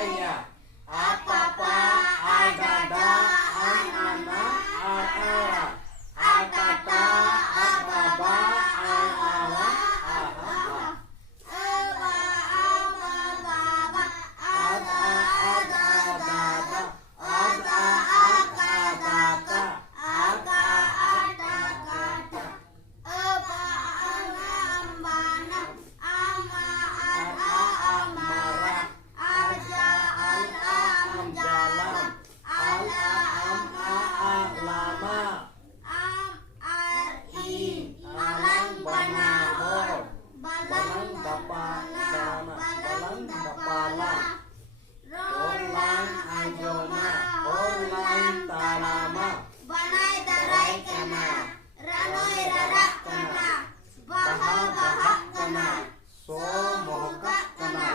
ayah, a papa, a dada, a nana, a ara, a tata, a baba, a awa, a aha, Aba, aba, baba, ada, ada, dada, ada, aka, daka, aka, ada, kata. Aba, anam, banam, ama, ada, amara, aja, ada, jalan, ala, ama, lama, am, ari, alang, banahor, balang, dapana, balang, dapala, rolang, ajoma, orlan talama, banay, daray kana, ranoy, rarak kana, baha, bahak kana, so mohokak kana,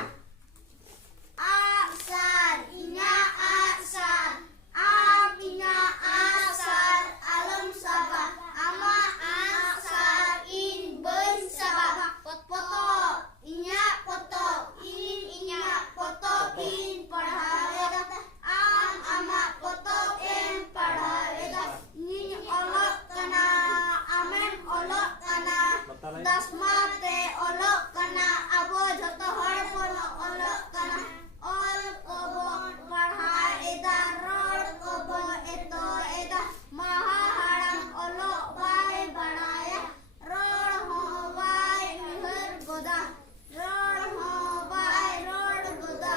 asar, inya asar, am, inya asar, alam sabah, ama asar, in, ben sabah, poto, inya poto, in, inya poto, in, padhavega, am, ama poto, in, padhavega, nin, olok kana, amen, olok kana, Batalay. dasmate, olok kana, abo, joto hor pon, olok kana, ol kobo, padha, eda, rod kobo, eto, eda, maha haram, olok bai, badaya, rod ho bai, mihar goda, rod ho bai, rod goda,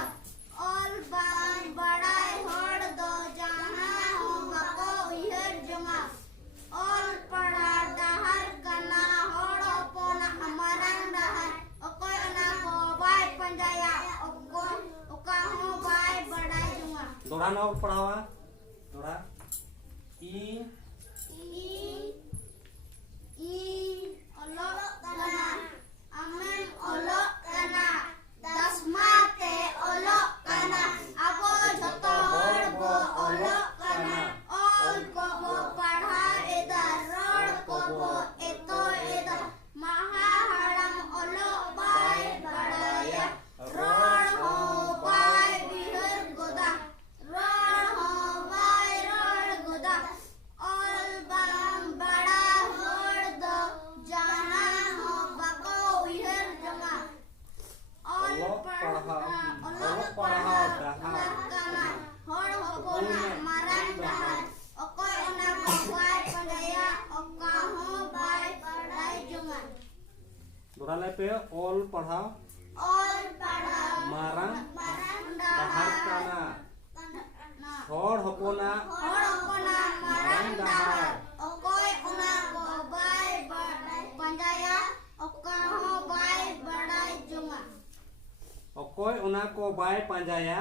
ol bai, badai, hod do, jana ho bako, ihar jama, ol padha, dahar kana, hod opon, amaran dahar, okoy ana ko bai, panjaya, okoy, oka ho bai, badai jama. दोहरा ना और पढ़ावा, दोहरा, i, Olok kana, amen olok kana, dasmate olok kana, abo joto horbo olok kana, ol kobo padha eda, rod kobo eto eda, maha haram olok bai badaya, rod ho bai bihar goda, rod ho bai rod goda, ol bang bada hor do, jana ho bako ihar jama, ol Olok padha, olok olok padha dahar, kana, hor hopona maran dahar, okoy ona ho bai padaya, oka ho bai badai jama, दोहरा ले पे all पढ़ाओ, ol padha marang, maran dahar dahar kana, na, hor hopona, hor hopona maran dahar, okoy ona ho bai badai panjaya, oka ho bai badai jama. okoy una ko bay panjaya,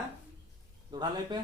दोहरा ले पे